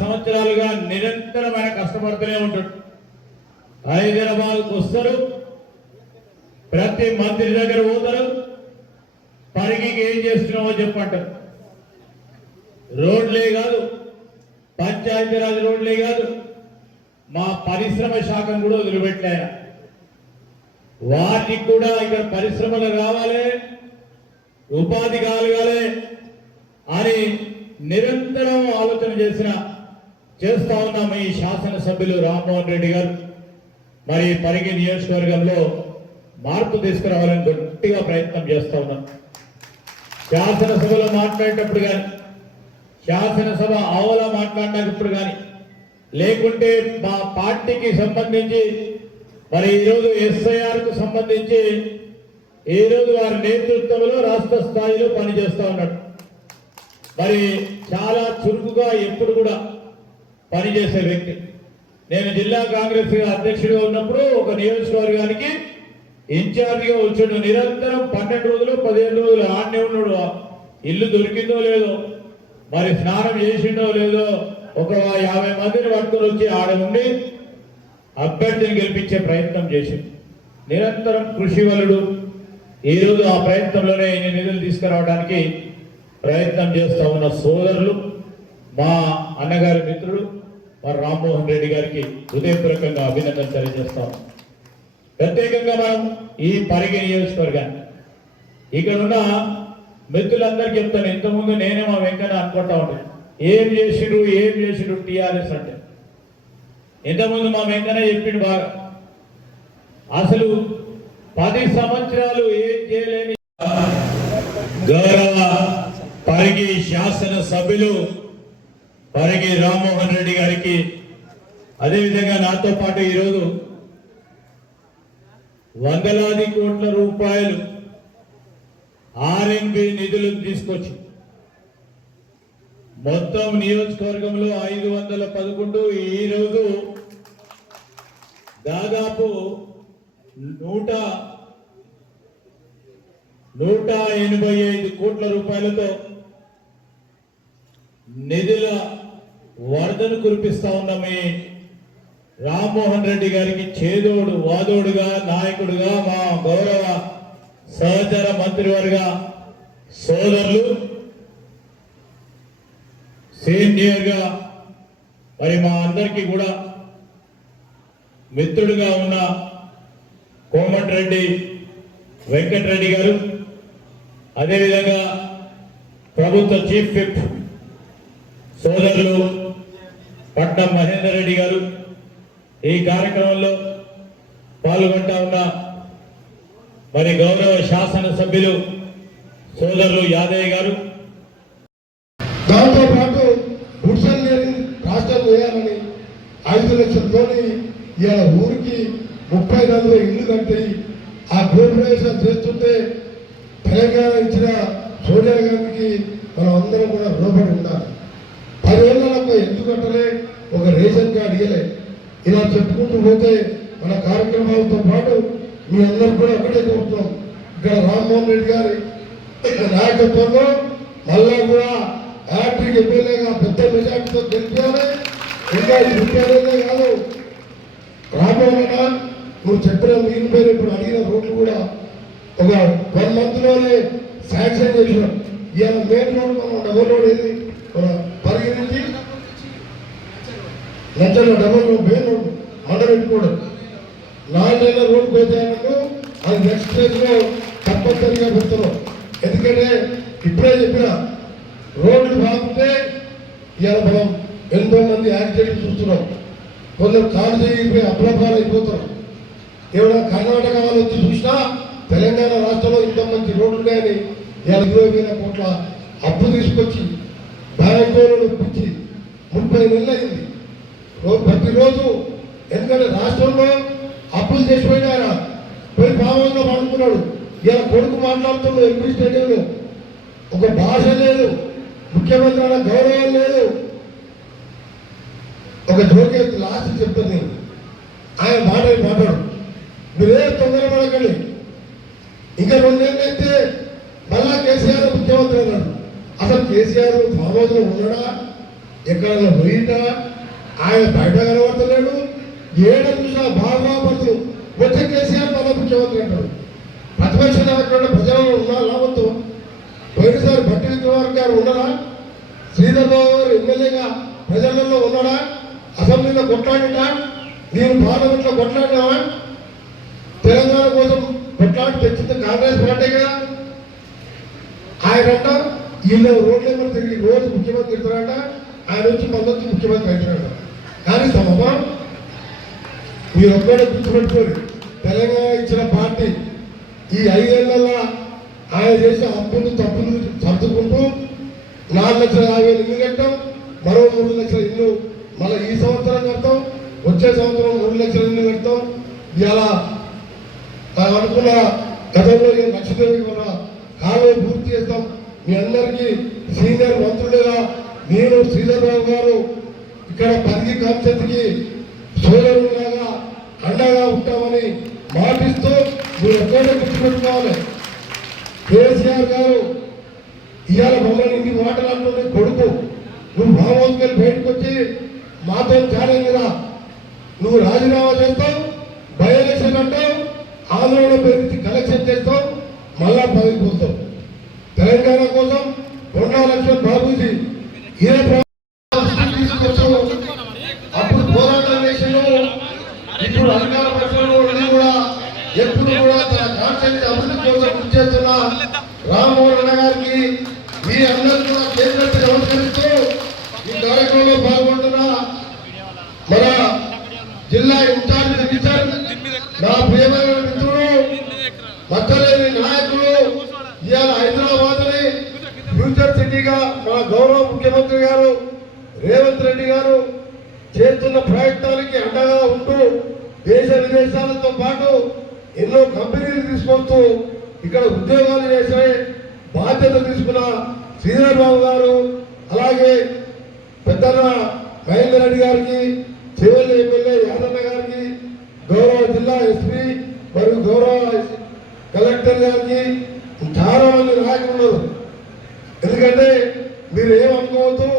సంవత్సరాలుగా నిరంతరమైన కష్టపడుతూనే ఉంటాడు. హైదరాబాద్కు వస్తారు, ప్రతి మంత్రి దగ్గర పోతారు, పరిగికి ఏం చేస్తున్నావో చెప్పంటారు. రోడ్లే కాదు, పంచాయతీరాజ్ రోడ్లే కాదు, మా పరిశ్రమ శాఖను కూడా వదిలిపెట్టారు. వాటికి కూడా ఇక్కడ పరిశ్రమలు రావాలి, ఉపాధి కలగాలి అని నిరంతరం ఆలోచన చేస్తా ఉన్నాం. ఈ శాసనసభ్యులు రామ్మోహన్ రెడ్డి గారు మరి పరిగి నియోజకవర్గంలో మార్పు తీసుకురావాలని గట్టిగా ప్రయత్నం చేస్తా ఉన్నాం. శాసనసభలో మాట్లాడేటప్పుడు కానీ, శాసనసభ ఆవలా మాట్లాడినప్పుడు కానీ, లేకుంటే మా పార్టీకి సంబంధించి మరి ఈరోజు ఎస్ఐఆర్కు సంబంధించి ఈరోజు వారి నేతృత్వంలో రాష్ట్ర స్థాయిలో పనిచేస్తా ఉన్నాడు. మరి చాలా చురుకుగా ఎప్పుడు కూడా పనిచేసే వ్యక్తి. నేను జిల్లా కాంగ్రెస్ అధ్యక్షుడిగా ఉన్నప్పుడు ఒక నియోజకవర్గానికి ఇన్ఛార్జిగా వచ్చాడు. నిరంతరం 12 రోజులు 15 రోజులు ఆడనే ఉన్నాడు. ఇల్లు దొరికిందో లేదో, మరి స్నానం చేసిండో లేదో, ఒక 50 మందిని పట్టుకొని వచ్చి ఆడ ఉండి అభ్యర్థిని గెలిపించే ప్రయత్నం చేసింది. నిరంతరం కృషి వలుడు. ఈరోజు ఆ ప్రయత్నంలోనే ఇన్ని నిధులు తీసుకురావడానికి ప్రయత్నం చేస్తా ఉన్న సోదరులు, మా అన్నగారి మిత్రుడు మరి రామ్మోహన్ రెడ్డి గారికి హృదయపూర్వకంగా అభినందన తెలియజేస్తాం. ప్రత్యేకంగా మనం ఈ పరిగి నియోజకవర్గాన్ని ఇక్కడ ఉన్న మిత్రులందరికీ చెప్తాను. ఇంతకుముందు నేనే మా వెంకన్న అనుకుంటా ఉంటాను, ఏం చేసిరు టీఆర్ఎస్ అంటే. ఇంతకుముందు మా వెంకన్న చెప్పిండు బాగా, అసలు 10 సంవత్సరాలు ఏం చేయలేని గౌరవ పరిగి శాసనసభ్యులు పరిగి రామ్మోహన్ రెడ్డి గారికి, అదేవిధంగా నాతో పాటు ఈరోజు వందలాది కోట్ల రూపాయలు ఆర్ఎన్బి నిధులు తీసుకొచ్చి మొత్తం నియోజకవర్గంలో 511, ఈరోజు దాదాపు 185 కోట్ల రూపాయలతో నిధుల వరదను కురిపిస్తా ఉన్నామే. రామ్మోహన్ రెడ్డి గారికి చేదోడు వాదోడుగా, నాయకుడుగా, మా గౌరవ సహచర మంత్రివర్గ సోదరులు, సీనియర్గా మరి మా అందరికీ కూడా మిత్రుడుగా ఉన్న కోమటిరెడ్డి వెంకటరెడ్డి గారు, అదేవిధంగా ప్రభుత్వ చీఫ్ విప్ సోదరులు పట్నం మహేందర్ రెడ్డి గారు, ఈ కార్యక్రమంలో పాల్గొంటా ఉన్న మరి గౌరవ శాసనసభ్యులు సోదరులు యాదయ్య గారు, దాంతో పాటు గుడ్సల్ లేని రాష్ట్రం చేయాలని 5 లక్షలతో ఇవాళ ఊరికి 30-40 ఇల్లు కట్టి ఆ గృహప్రవేశం చేస్తుంటే తెలంగాణ ఇచ్చిన సోనియా గాంధీకి మనం అందరం కూడా రుణపడి ఉండాలి. 10 ఏళ్ళకు ఎందుకు కట్టలే, ఒక రేషన్ కార్డు ఇవ్వలే. ఇలా చెప్పుకుంటూ పోతే మన కార్యక్రమాలతో పాటు మీ అందరూ కూడా ఒకటే కోరుతున్నాం, ఇక్కడ రామ్మోహన్ రెడ్డి గారి నాయకత్వంలో మళ్ళా కూడా హ్యాట్రిక్ ఎమ్మెల్యేగా పెద్ద మెజార్టీతో గెలిపాలి. ఇంకా ఇది ఎమ్మెల్యే కాదు, రాబోయే నువ్వు చెప్పిన నీళ్ళు పేరు ఇప్పుడు అడిగిన రోడ్లు కూడా ఒక 1 monthలోనే శాంక్షన్ చేసినాం. ఇవాళ మెయిన్ రోడ్ మనం డబుల్ రోడ్ ఏది పరిగణించి లంచంలో డబుల్ రోడ్ మెయిన్ రోడ్ పెట్టుకోవడం 4 నెలల రోడ్డు పోతాయన్నట్టు అది నెక్స్ట్ స్టేజ్ లో తప్పనిసరిగా పెడుతున్నాం. ఎందుకంటే ఇప్పుడే చెప్పిన రోడ్లు బాగుంటే ఇవాళ మనం ఎంతో మంది యాక్సిడెంట్లు చూస్తున్నాం. కొందరు కాలు చేయిపోయి అప్రపాలు అయిపోతున్నారు. ఏమైనా కర్ణాటక వాళ్ళు వచ్చి చూసినా తెలంగాణ రాష్ట్రంలో ఇంత మంచి రోడ్లు ఉన్నాయని ఇవాళ 20,000 కోట్ల అప్పు తీసుకొచ్చి బ్యాంకులను ఒప్పించి 30 నెలలు అయింది. ప్రతిరోజు ఎందుకంటే రాష్ట్రంలో అప్పులు చేసిపోయిన ఆయన పోయి భావంగా పండుకున్నాడు. ఇలా కొడుకు మాట్లాడుతున్నాడు ఎంపీ స్టేడియంలో. ఒక భాష లేదు, ముఖ్యమంత్రి అన్న గౌరవం లేదు. ఒక జోకే లాస్ట్ చెప్తాను నేను, ఆయన మాట్లాడు మీరే తొందరపడకండి. ఇంకా 2 నెలలు అయితే మళ్ళా కేసీఆర్ ముఖ్యమంత్రి అన్నాడు. అసలు కేసీఆర్ ఫామ్ హౌస్లో ఉన్నాడా, ఎక్కడైనా పోయిందా? ఆయన బయట కనబడతలేడు. ఏడ చూసినా భావపడుతూ వచ్చే కేసీఆర్ మళ్ళా ముఖ్యమంత్రి అంటాడు. ప్రతిపక్ష నాయకుడు ప్రజలలో ఉన్నా లాభంతో పోయినసారి భట్టి విక్రమార్క గారు ఉన్నారా? శ్రీధర్ బాబు గారు ఎమ్మెల్యేగా ప్రజలలో ఉన్నాడా? అసెంబ్లీలో కొట్లాడినా? నేను పార్లమెంట్లో కొట్లాడినావా? తెలంగాణ కోసం కొట్లాడి తెచ్చింది కాంగ్రెస్ పార్టీ కదా. ఆయనంట వీళ్ళు రోడ్లు ఏమో తిరిగి రోజు ముఖ్యమంత్రి తిరుగుతారంట. ఆయన వచ్చి మళ్ళీ వచ్చి ముఖ్యమంత్రి అవుతారంట. కానీ సమమా మీరు ఒక్కడే గుర్తుపెట్టుకోండి, తెలంగాణ ఇచ్చిన పార్టీ ఈ 5 ఏళ్లలో ఆయన చేసిన అప్పులు తప్పులు సర్దుకుంటూ 4,50,000 ఇల్లు కట్టాం, మరో 3 లక్షల ఇల్లు మళ్ళీ ఈ సంవత్సరం కడతాం, వచ్చే సంవత్సరం 3 లక్షల ఇల్లు కడతాం. ఇలా అనుకున్న గతంలో లక్షదేవి మన కాలువ పూర్తి చేస్తాం. మీ అందరికీ సీనియర్ మంత్రులుగా నేను శ్రీధర్బాబు గారు ఇక్కడ 10 కాన్సెప్ట్కి సోదరులాగా అండగా ఉంటామని మాటిస్తూ మీరు ఎక్కడో గుర్తుపెట్టుకోవాలి. కేసీఆర్ గారు ఇవాళ మమ్మల్ని ఇన్ని మాటలు అంటుండే కొడుకు, నువ్వు భావోద్వేలు బయటకు వచ్చి మాతో ఛాలెంజ్ రా, నువ్వు రాజీనామా చేస్తావు, బై ఎలక్షన్ అంటావు, ఆందోళన పెరిగి కలెక్షన్ చేస్తావు, మళ్ళా పదవికి పోతావు. తెలంగాణ కోసం 2 లక్షల బాబుజీ ఏ తీసుకొచ్చావు? అప్పుడు పోరాటం చేసిన ఇప్పుడు అధికార పక్షంలో కూడా ఎప్పుడు కూడా తన కాన్సెప్ట్ అభివృద్ధి కోసం కృషి చేస్తున్న రామ్మోహన్ అన్న గారికి మీ అందరూ కూడా కేంద్రంతో నమస్కరిస్తూ ఈ కార్యక్రమంలో పాల్గొంటున్న మన జిల్లా ఇన్ఛార్జ్ మినిస్టర్ నా ప్రియమైన మిత్రుడు మచ్చలేని నాయకుడు, ఇవాళ హైదరాబాద్ ని ఫ్యూచర్ సిటీగా మన గౌరవ ముఖ్యమంత్రి గారు రేవంత్ రెడ్డి గారు చేస్తున్న ప్రయత్నానికి అండగా ఉంటూ దేశ విదేశాలతో పాటు ఎన్నో కంపెనీలు తీసుకొస్తూ ఇక్కడ ఉద్యోగాలు చేసే బాధ్యత తీసుకున్న శ్రీధర్ బాబు గారు, అలాగే పెద్దన్న మహేందర్ రెడ్డి గారికి, చివరి ఎమ్మెల్యే యాదన్న గారికి, గౌరవ జిల్లా ఎస్పీ మరియు గౌరవ కలెక్టర్ గారికి చాలా మంది నాయకులు ఉన్నారు. ఎందుకంటే మీరు ఏమనుకోవద్దు,